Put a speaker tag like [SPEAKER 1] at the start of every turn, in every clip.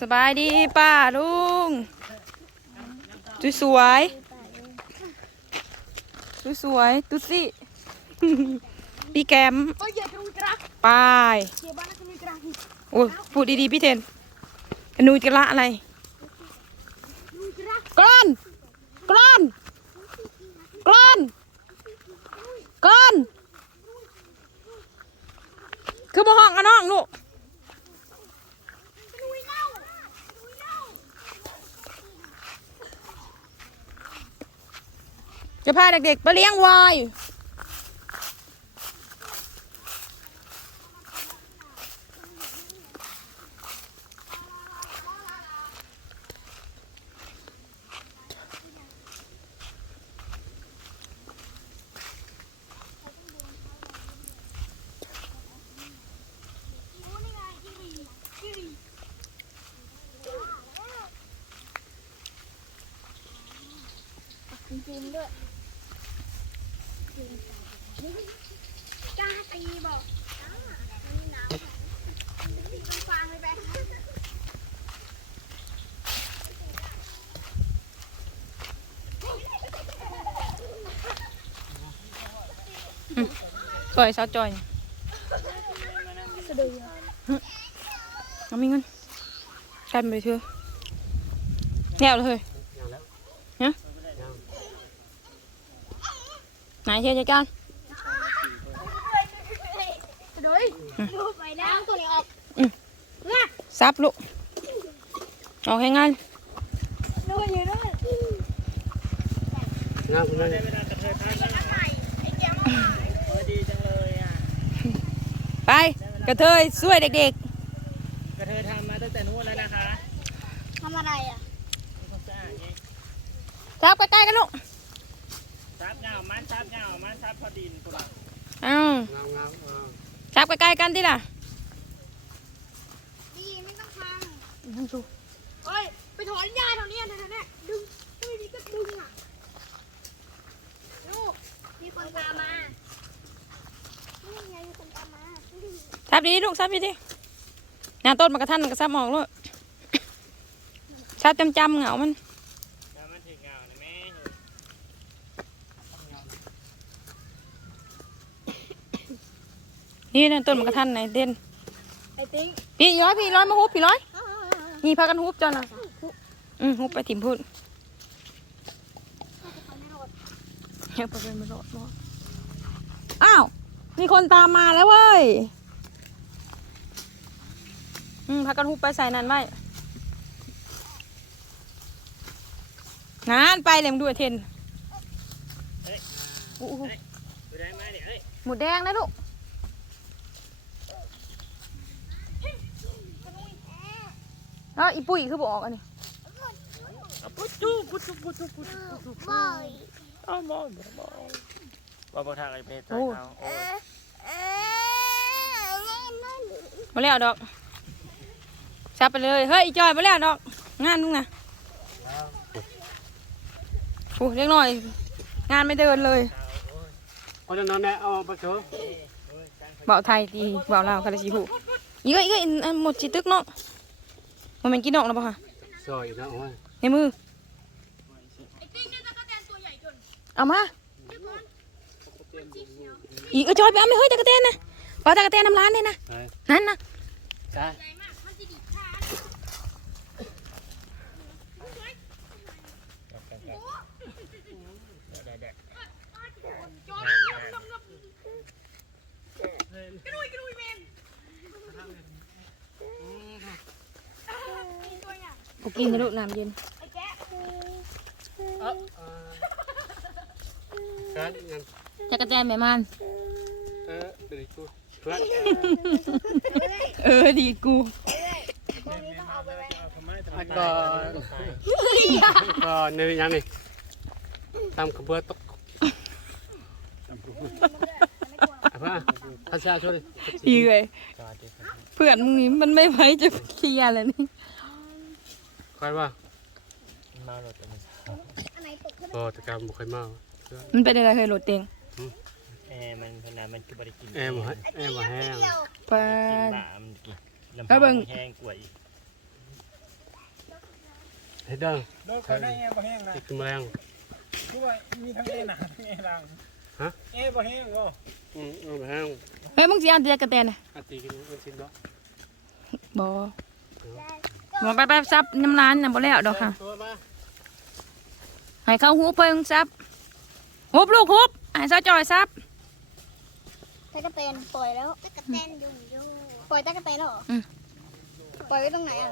[SPEAKER 1] สบายดีป้าลุงสวยสวยสวยๆตุ๊ดสิพี่แกม
[SPEAKER 2] Oh iya, terus gerak.
[SPEAKER 1] ปายโอ้พูดดีๆพี่เทนนูจะละอะไรกรอนกรอนกรอนกรอนคือบ่ห้องอะน้องลูก พาเด็กๆไปเลี้ยงวาย
[SPEAKER 2] จริงด้วย กล้าตีบอกอ่ามันมีน้ำตีมันฟางเลย ไป
[SPEAKER 1] สวยสาวจอย
[SPEAKER 2] สะดุ้ง
[SPEAKER 1] น้องมีเงินกันไปเถอะแล้วเลยฮะไหนเชียร์จัดการ
[SPEAKER 2] สะดุ้งรูปไปแล้วตัวนี้ออก
[SPEAKER 1] ซับลูกออกให้งาน
[SPEAKER 2] นู่นอยู่นู่น
[SPEAKER 3] งามคุณนั่น
[SPEAKER 1] ไปกระเทยช่วยเด็ก
[SPEAKER 3] กระเทยทำมาตั้งแต่นู้นแล้วนะคะ
[SPEAKER 2] ทำอะไรอะ
[SPEAKER 3] ความสะอาดไง
[SPEAKER 1] ๆซับใกล้ๆกันลูก
[SPEAKER 3] ซับเงามันซับเงามันซับพอดินกูละ
[SPEAKER 1] อ้าว
[SPEAKER 3] งามงา มเออ
[SPEAKER 1] ซับใกล้ๆกันที่ล่ะ
[SPEAKER 2] ดีไม่ต้องพังเฮ้ย ไปถอนหญ้าแถวเนี้ยแถวเนี้ยดึงถ้าไม่มีก็ดึงอะลูกมีคนตามมานี่ไงมีคนตามมา
[SPEAKER 1] ซับดีๆลูกซับดีๆหน้าต้นมันกระทันมันกระซับออกลูกซับจำๆเหงามัน
[SPEAKER 3] แล้วมันถึงเงานะแม่
[SPEAKER 1] นี่นะต้นมันกระทันไหนเด่น
[SPEAKER 2] ไอ้ติ๊ง
[SPEAKER 1] พี่ร้อยพี่ร้อยมาฮุบพี่ร้อยนี่พากันฮุบจ้านะอืมฮุบไปถิ่มพูดเฮ้ยไปเป็นไม่รอดรอดอ้าวมีคนตามมาแล้วเว้ยอืมพากันฮุบไปใส่นั่นไว้งานไปเลยมึงดูไอ้เทน
[SPEAKER 3] เฮ้ย
[SPEAKER 1] อู้หู
[SPEAKER 3] ดูได้ไหมเนี่ยเอ้ย
[SPEAKER 1] หมูแดงนะลูก แล้วอีปุ้ยคือบอกอันนี้
[SPEAKER 3] ปุ๊บจูปุ๊บจูปุ๊บจูปุ๊บจู
[SPEAKER 2] บอย
[SPEAKER 3] อ้าวมองมองว่าบางทางไอ้เพชรใจเขาโอ้ย
[SPEAKER 2] เอ๊ะเล่นนั่น
[SPEAKER 1] มาแล้วดอกซับไปเลยเฮ้ยอีจอยมาแล้วดอกงานมึงนะโอ้เล็กน้อย งานไม่เดินเลย
[SPEAKER 3] เอาจะนอนแน่เอาไปเถอะ
[SPEAKER 1] เบาไทยดีเบาลาวคาราชิหูอีกเอ้ยอีกเอ้ยอันหมดจิตึกเนาะ มันเป็นกินนอกแล้วป่ะคะ
[SPEAKER 3] ซอยนะโอ้ย
[SPEAKER 1] ในมือ
[SPEAKER 2] ไอ้ติ๊งนี่ตะกแตนตัวใหญ่จน
[SPEAKER 1] เอามา อีกเอ้ยจอยไปเอาไม่เฮ้ยตะกะแตนนะปลาตะกะแตนน้ำร้านเนี่ยนะ
[SPEAKER 3] ไป
[SPEAKER 1] นั่นนะ
[SPEAKER 3] จ้า
[SPEAKER 2] ใหญ่มากมันจะดีดขาจอนลำลำกระดุยกระดุยเมนตัวใหญ่
[SPEAKER 1] กูกินนะลูกน้ำเย็น
[SPEAKER 2] ไอ้แกะ
[SPEAKER 3] เออการงาน
[SPEAKER 1] ตะกะแตนแม่มัน
[SPEAKER 3] เออเดี๋ยวกูเพื่อน
[SPEAKER 1] เออดีกู
[SPEAKER 3] อันก็ก็ในยังนี่ตามกระเบื้องตกอะพ่อภาษาช่วย
[SPEAKER 1] อีกเลยเพื่อนมึงนี่มันไม่ไหวจะเคลียร์เลยนี่
[SPEAKER 3] คอยว่า
[SPEAKER 4] มาโหลดตัวนี้
[SPEAKER 2] อันไหนตกขึ้น
[SPEAKER 3] พอตะการบุคอยมา
[SPEAKER 1] มันเป็นอะไรเคยโหลดเตียง
[SPEAKER 4] แอร์มันพนามันคือบริกิน
[SPEAKER 3] แอมให้แอมแห้ง
[SPEAKER 1] ปลา
[SPEAKER 4] กินบะมันกินลำ
[SPEAKER 1] แล้วเบิ่ง
[SPEAKER 4] แห้งกว่าอีก
[SPEAKER 3] เฮ็ดเด้อ
[SPEAKER 5] โดนคนได้แอร์บ่แห้งนะ
[SPEAKER 3] ติดแมลง
[SPEAKER 5] คือว่ามีทั้งแอร์หนาทั้งแอร์ดัง
[SPEAKER 3] ฮะ
[SPEAKER 5] แอร์บ่แห้งบ่
[SPEAKER 3] อืมเอาไปแห้ง
[SPEAKER 1] เฮ้ยมึงสิเอาเดียกระแตนน่ะ
[SPEAKER 3] อาตีกินมันชิ้นบ่
[SPEAKER 1] บ่ บ่ไปไปซับน้ำร้านน่ะบ่แล้วดอกค่ะ
[SPEAKER 3] ตัวมา
[SPEAKER 1] ให้เข้าหูเพิ่งซับฮุบลูกฮุบให้ซาจอยซับ
[SPEAKER 2] ตะกะเตนปล่อยแล้วตะกะเตนยุ่งยุ่งปล่อยตะกะเตนแล้วเหรออ
[SPEAKER 1] ม
[SPEAKER 2] ปล่อยไว้ตรงไหนอะ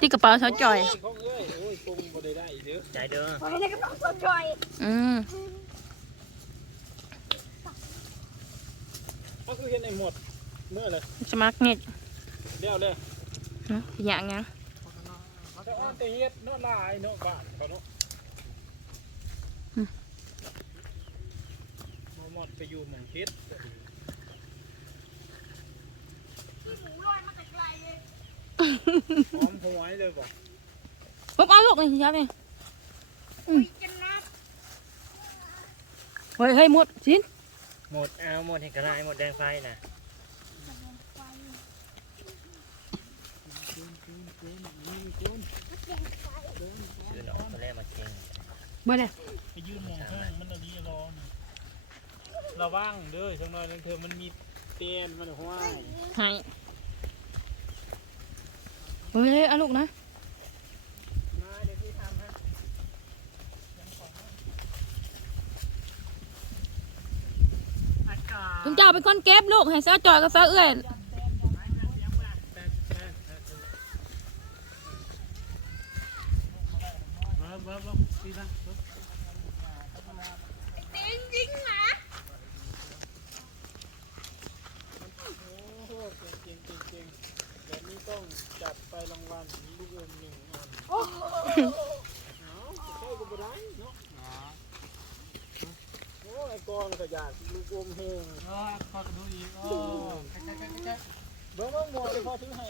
[SPEAKER 1] ที่กระเป๋าซาจอย
[SPEAKER 5] ของเอ้ยโอ้ยปรุงบ่ได้ได้อีกเด้อ
[SPEAKER 4] ใจเด้อ
[SPEAKER 2] ปล่อยในกระเป๋าสจอย
[SPEAKER 1] อืม
[SPEAKER 5] ก็คือเห็นไอ้หมดเมื่อเลย
[SPEAKER 1] สมัครเน็ต
[SPEAKER 5] เดี๋ยวเลย
[SPEAKER 1] เนาะ อย่างยัง
[SPEAKER 5] แต่ว่าแต่เฮ็ดเนาะลายเนาะบ้านเขาเนาะหมดไปอยู่หมองเฮ็ดหอมหวยเลยบ่
[SPEAKER 1] ฮุบเอาลูกนี่ยับนี่อืมเฮ้ยเฮ้ยหมดสิน
[SPEAKER 4] หมดเอาหมดเห็นกระไรหมดแดงไฟนะ ซื้อหนอกตัวแรกมาเก่ง
[SPEAKER 1] เบ่เลย
[SPEAKER 5] ไปยืนหมองข้างมันเอาดีรอนี่ระวังเด้อจังหน่อยนึงเธอมันมีเตียนมันห้วย
[SPEAKER 1] ให้เฮ้ยเฮ้ยเอาลูกนะ
[SPEAKER 5] มาเดี๋ยวพี่ทำฮะอากาศ
[SPEAKER 1] จุมเจ้าเป็นคนเก็บลูกให้ซาจอยกับซาเอื้อย
[SPEAKER 3] เบิ่งเบิ่งเบิ่งพี่นะเบิ่ง
[SPEAKER 2] จริงจริงหมา
[SPEAKER 5] โอ้โหเก่งเก่งเก่งเดี๋ยวนี้ต้องจัดไป รางวัลลูกอมหนึ่งอันเอาใช่ก็บ่ได้เนาะโอ้ไอ้กองก็อยากลูกอมเฮงเออขอดูอีกโอ้ใกล้ใกล้ใกล้เบิ่งเบิ่งหมวกเลยพอถือให้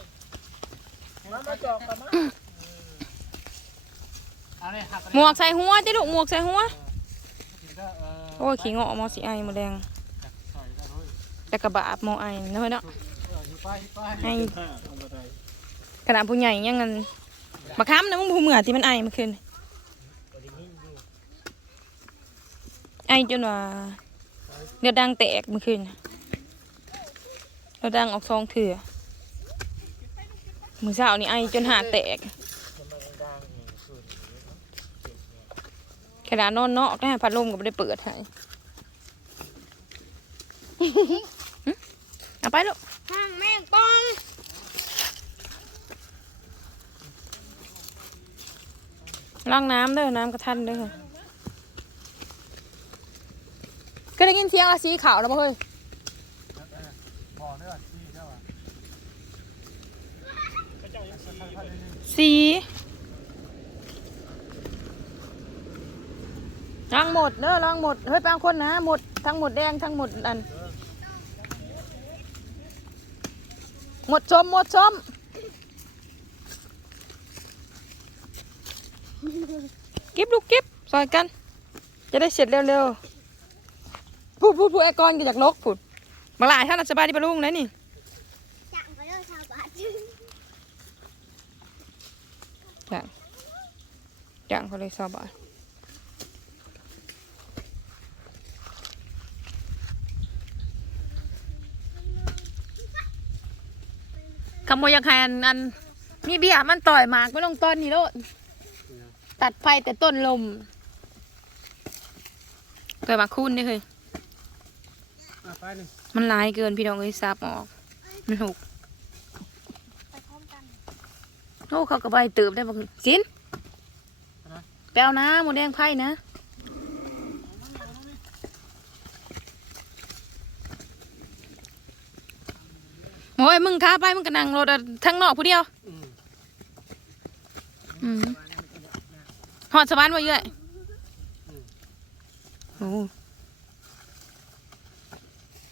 [SPEAKER 5] มามาจอกกันมาอะหัก
[SPEAKER 1] หมวกใส่หัวจิลูกหมวกใส่หัว โอ้ยขี้เงาะมอสิไอมาแดงแต่กระบะมอไอเนาะเฮ้ยเนาะ
[SPEAKER 5] ไอ้
[SPEAKER 1] ขนาดผู้ใหญ่ยังงันบักค้ำนะมึงผู้เหมือที่มันไอเมื่อคืนไอจนว่าเดือดดังแตกเมื่อคืนเดือดดังออกซองเถื่อมือเช้านี่ไอจนหาแตก
[SPEAKER 4] จะนอนเนาะเจ็บเนี่ย
[SPEAKER 1] ขนาดนอนนอกได้พัดลมก็ไม่ได้เปิดให้เอาไปลูก
[SPEAKER 2] ห้างแม่งปอง
[SPEAKER 1] ล้างน้ำเด้อน้ำกระทันเด้อก็ได้ยินเสียงอาสีขาวแล้วบ่เฮ้ย
[SPEAKER 5] บ่อเลือดที่เจ้างสี
[SPEAKER 1] ทั้งหมดเด้อล้างหมดเฮ้ยแปลงคนนะหมดทั้งหมดแดงทั้งหมดอันหมดส้มหมดส้ม เก็บลูกเก็บซอยกัน จะได้เสร็จเร็วๆพูดพูดพูดไอ้กอนก็อยากลกพูดมาหลายท่านสบายดีปะลุงนะนี่
[SPEAKER 2] จังไปเด้อชาวบ้าน
[SPEAKER 1] จ้างเขาเลยสบายขโมยยังไงอันอันมีเบี้ยมันต่อยหมากไม่ลงต้นนี่โลด ตัดไฟแต่ต้นลมต่อยหมากคุ้นนี่เคย
[SPEAKER 3] อะไปนี่
[SPEAKER 1] มันลายเกินพี่น้องเอ้ยซับออก มันหก
[SPEAKER 2] ไปพร้อมกัน
[SPEAKER 1] โอ้เขาก็ใบเติบได้บักสินแปลวนะหมูแดงไพ่นะโอ้ยมึงค้าไปมึงก็นั่งรถอะทั้งนอกผู้เดียว
[SPEAKER 3] อืม
[SPEAKER 1] อืม หอดสวรรค์มาเยอะโอ้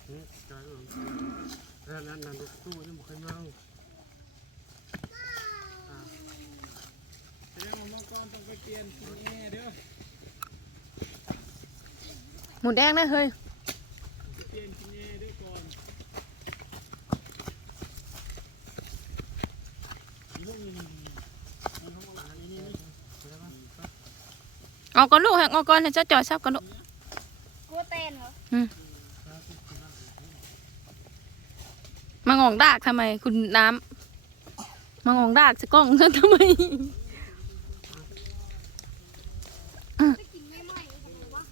[SPEAKER 3] อืมจอยอืมแล้วนั่นนั่นรถตู้นี่บ่เคยมา
[SPEAKER 5] แสดงว่ามังกรต้องไปเปลี่ยนสีแอร์เด้อ
[SPEAKER 1] หมูแดงนะเฮ้ย
[SPEAKER 5] เปลี่ยนสีแอร์เด้อก่อนนี่พวกนี้นี่นี่ของหลานนี่นี่
[SPEAKER 1] เอาก่อนลูกฮะเอาก่อนให้เจ้าจอยซับก่อนลูก
[SPEAKER 2] กลัวเต้นเหรอ
[SPEAKER 1] มางองดากทำไมคุณน้ำมางองดากจะกล้องฉันทำไม
[SPEAKER 2] จะกินไม่ไหมทำไมวะ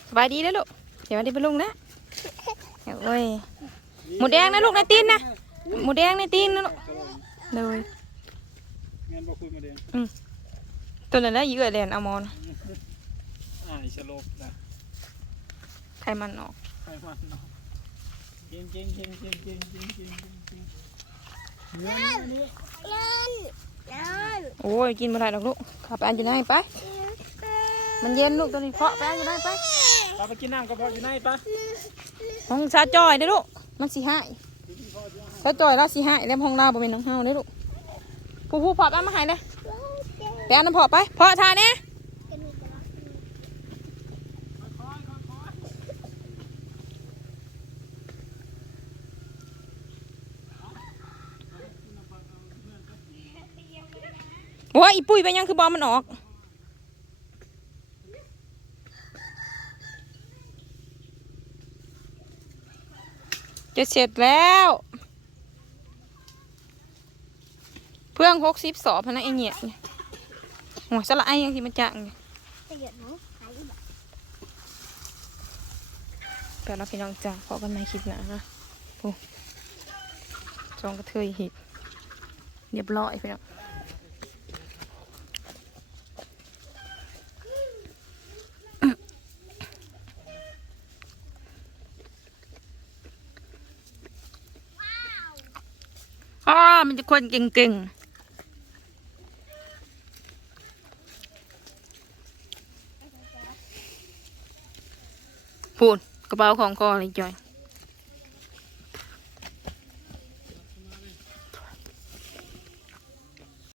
[SPEAKER 1] ส บายดีแล้วลูกเดี๋ยวมาดีไปลุงนะโอ้ยหมูแดงนะลูกในตีนนะหมูแดงในตีนนะลูกเลย
[SPEAKER 5] งั้นบ่คุยมาเด้ง
[SPEAKER 1] ตัวนั้นแหละยืดเลยนเอามอน
[SPEAKER 5] อ่ายสลบนะ
[SPEAKER 1] ไขมันออก
[SPEAKER 5] ไปมันเนาะเก่งเก่งเก่งเก่งเก่งเก่งเก่งเก่งเงินนี่
[SPEAKER 2] เล่นเล่น
[SPEAKER 1] โอ้ยกินมาได้ดอกลูกขับไปอันอยู่ไหนไป มันเย็นลูกตัวนี้เพาะไปอันอยู่ไหนไป
[SPEAKER 5] ปาไปกินน้ำกระเพาะอยู่ไหนปะ
[SPEAKER 1] ห้องชาจอยเด้อลูกมันสีหายชาจอยเราสีหายแล้วห้องเราบ่เป็นน้องเฮาเด้อลูกผู้ผู้พาะไปเอามาให้เลยไปเอาน้ำพาะไปพาะทานเนี่ยโอ้ยอีปุ้ยไปยังคือบอลมันออก จะเสร็จแล้ว เพื่องหกสิบสอบพะนะไอเนี่ยหัวสละไอยังที่มันจังเนี่ย
[SPEAKER 2] จะหยุดหนูหายอีกแบบ
[SPEAKER 1] แปลว่าพี่น้องจ้าพอกันไม่คิดหนานะโอ้จองกระเทยหิดเรียบร้อยพี่น้อง อ๋อมันจะคนเก่งๆพูดกระเป๋าของคอเลยจอย